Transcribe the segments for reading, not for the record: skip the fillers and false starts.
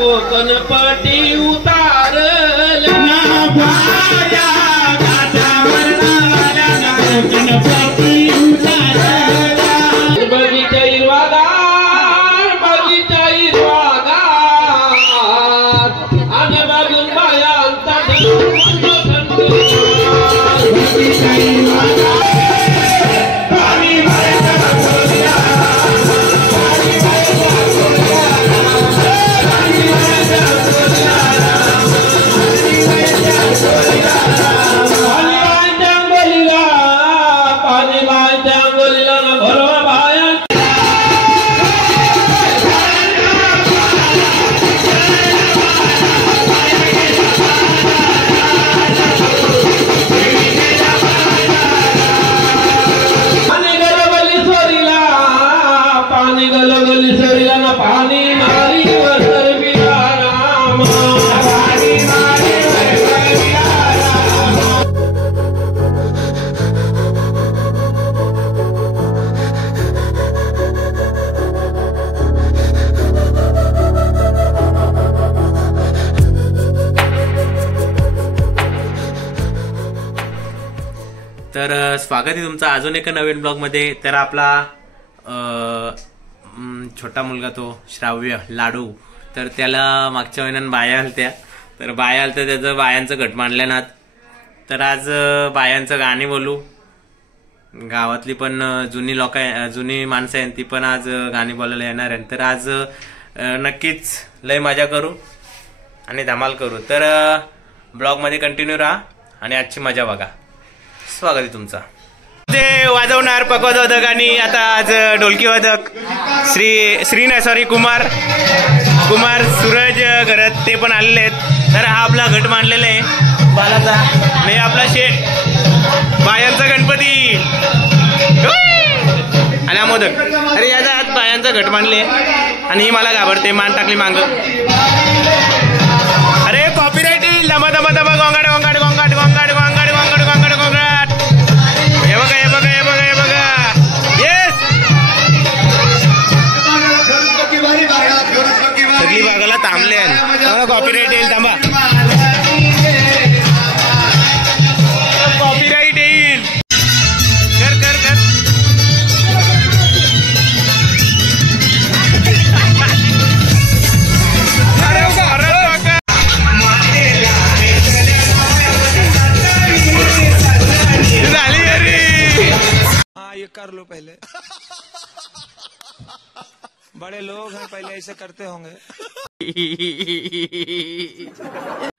कोकणपटी उतारला बाया घाटावर आल्या कोकणपटी उतारला बगीचा हिरवागार बगीचा हिरवागार आणि बघून बायांचा बगीचा हिरवागार तर स्वागत आहे तुमचं अजून एका नवीन ब्लॉग मध्ये। तर आपला छोटा मुलगा तो श्राव्य लाडू, तर त्याला मागच्या महिन्यात बाया आलत्या, तर बाया आलत्या त्याचं बायांचं घट मांडल्यानात। तर आज बायांचं गाणी बोलू, गावातली पण जुनी माणसं आहेत ती पण आज गाणी बोलायला येणार आहे। तर आज नक्कीच लय मजा करू आणि धमाल करू। तर ब्लॉग मध्ये कंटिन्यू राहा आणि आजची मजा बघा। स्वागत आहे तुमचा। ते वाजवणार पकवादक आणि आता आज ढोलकी वादक कुमार सूरज घरात ते पण आलेले आहेत। तर हा आपला घट मांडलेला आहे बालाचा, हे आपला शेठ बायांचा गणपती आणि हा मोदक। अरे याचा हात बायांचा घट मांडले आणि ही मला घाबरते, मान टाकली मांग। अरे कॉपीराइट येईल, दमा दमा दमा गोंगाट गोंगाट गोंगाट गोंगाट गोंगाट गोंगाट गोंगाट गोंगाट। हे बघा हे बघा हे बघा हे बघा, येस सगळी बागाला थांबले, कॉपीराइट येईल, थांबा कॉपीराइट येईल। कर कर कर ये कर लो पहले बड़े लोग हैं, पहले ऐसे करते होंगे।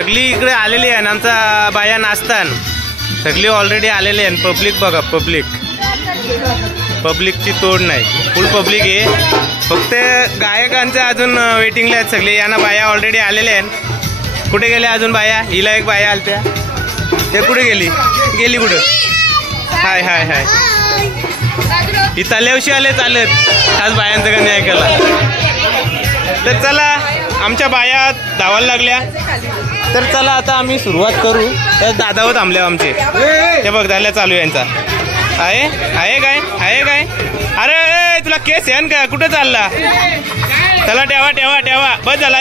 सगळी इकडे आलेली आहे, आमचा बाया नाचतान सगळी ऑलरेडी आलेली आहे। पब्लिक बघा, पब्लिकची तोड नाही, फुल पब्लिक आहे। फक्त गायकांचं अजून वेटिंगला आहेत सगळे, यांना बाया ऑलरेडी आलेले आहेत। कुठे गेले अजून बाया? हिला एक बाया आलत्या, ते कुठे गेली कुठं? हाय हाय हाय, ही तल्यावशी आले चालत आज बायांचं गाणे ऐकायला। तर चला आमच्या बाया धावायला लागल्या, तर चला आता आम्ही सुरुवात करू। तर दादावर थांबले आमचे, ते बघ झाल्या चालू यांचा आहे काय अरे तुला केस आहे का? कुठं चालला? चला ठेवा ठेवा ठेवा, बस झाला।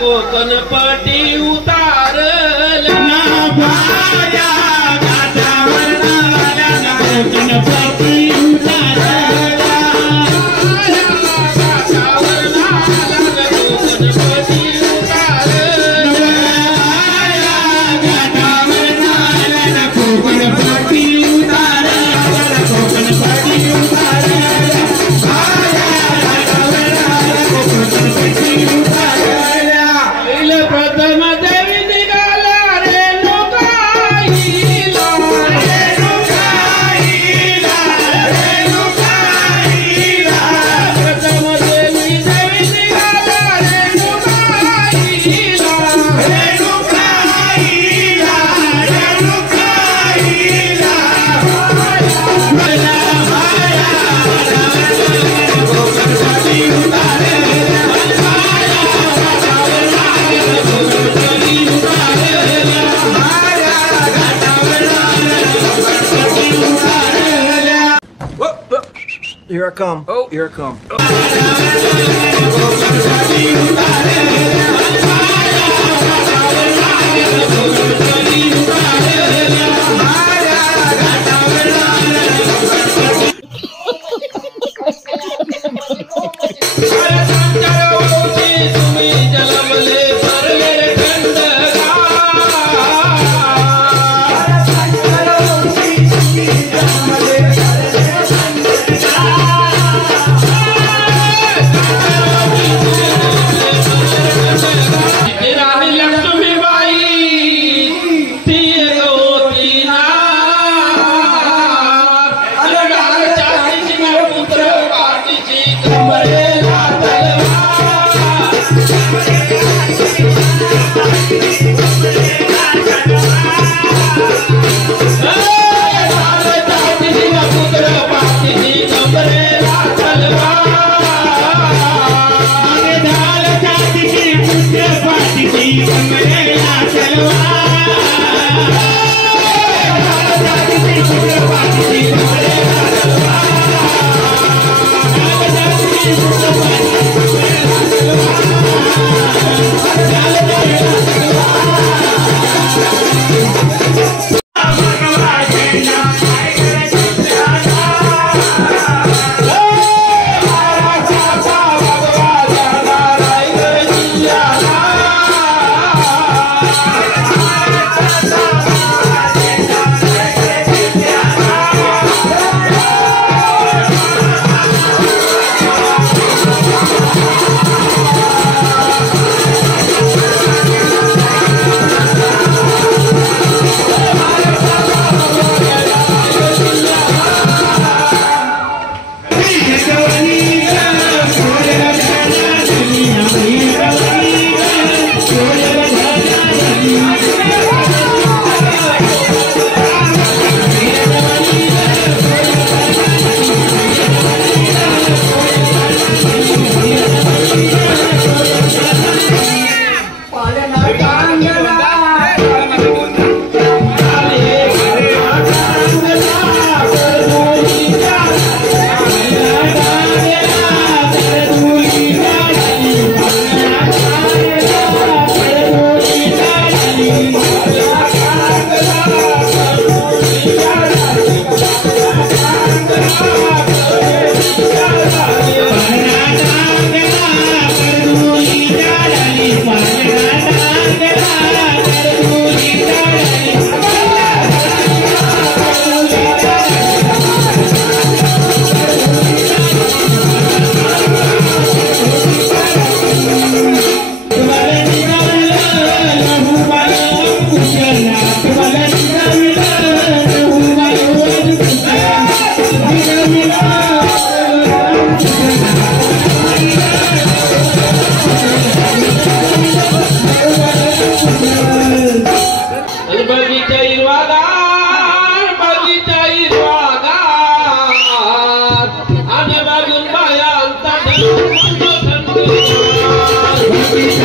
कोकणपटी उतारल्या बाया गाठावर नावाला कोकणपटी उतारल्या गाठावर नावाला कोकणपटी उतारल्या गाठावर नावाला कोकणपटी उतारल्या कोकणपटी उतारल्या प्रथम देवी निघाला रेणुकाईला प्रथम देवी निघाला Here I come. Oh, here I come. तुम्ही जलमले परले Thank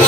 you.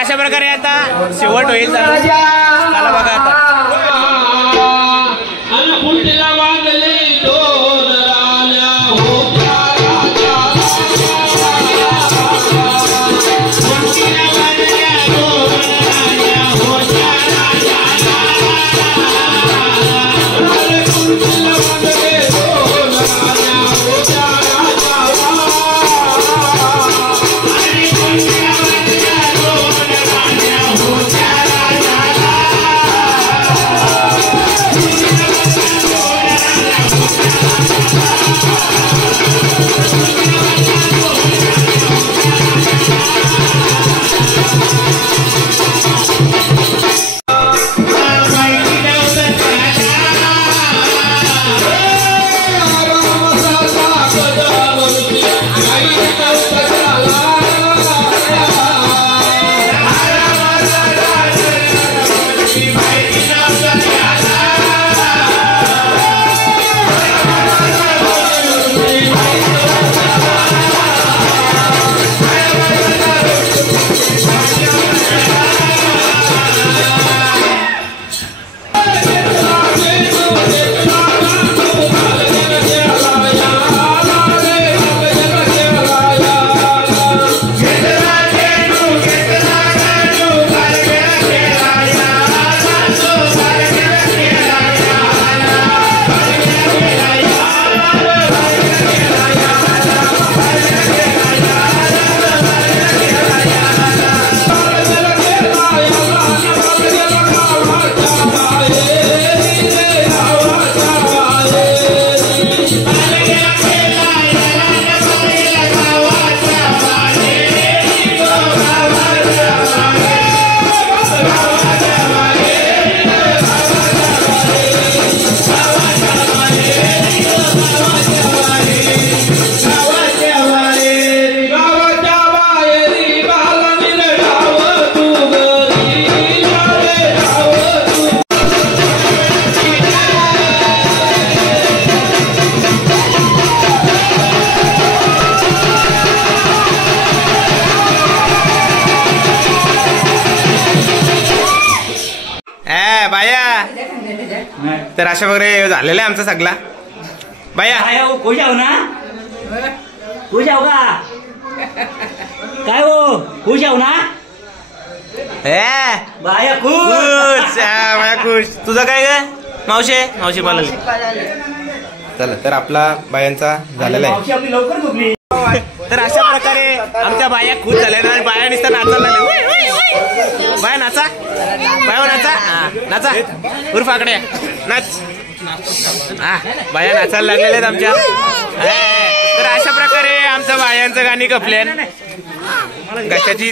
अशा प्रकारे आता शेवट होईल. चला बघा आता. आणि फुटीला बांधली दोन राण्या होत्या तर अशा वगैरे झालेला आहे आमचा सगळा. बाया खुश आहो ना? खुश आहो का? काय हो खुश आहो ना? बाया खुश. बाया खुश. तुझं काय ग मावशी बोलाली. चला तर आपला बायांचा झालेला आहे. आपली लवकर झोपली. तर अशा प्रकारे आमच्या बाया खुश झाल्या ना. आणि बाया नुसतं नाचायला लागल्या. बाया नाचा. बाया नाचा. नाचा उर्फाकडे नाच. बाया नाचायला लागलेले आहेत आमच्या. तर अशा प्रकारे आमच्या बायांचं गाणी कपले. कशाची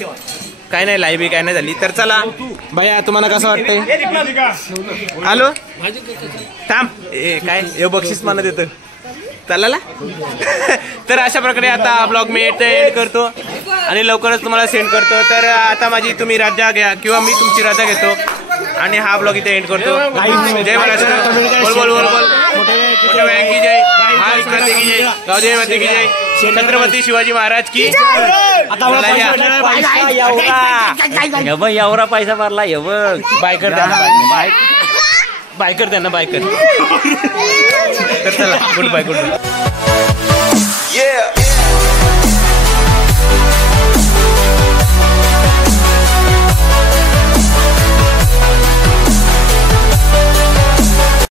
काय नाही लाईव्ह काय नाही झाली. तर चला बाया तुम्हाला कसं वाटतंय? हॅलो थांब काय हे बक्षीस मला देतं चालला. तर अशा प्रकारे आता ब्लॉग मी एंड करतो आणि लवकरच तुम्हाला सेंड करतो. तर आता माझी तुम्ही रजा घ्या किंवा मी तुमची रजा घेतो आणि हा ब्लॉग इथे एंड करतो. जय महाराष्ट्र. बोल बोल बोल बोल. मोठ्या वयांकी की जय. महाराष्ट्र की जय. गावदेवी माते की जय. छत्रपती शिवाजी महाराज की. एवढा पैसा भरला बायकर बायकर त्यांना बायकर. तर चला गुड बाय.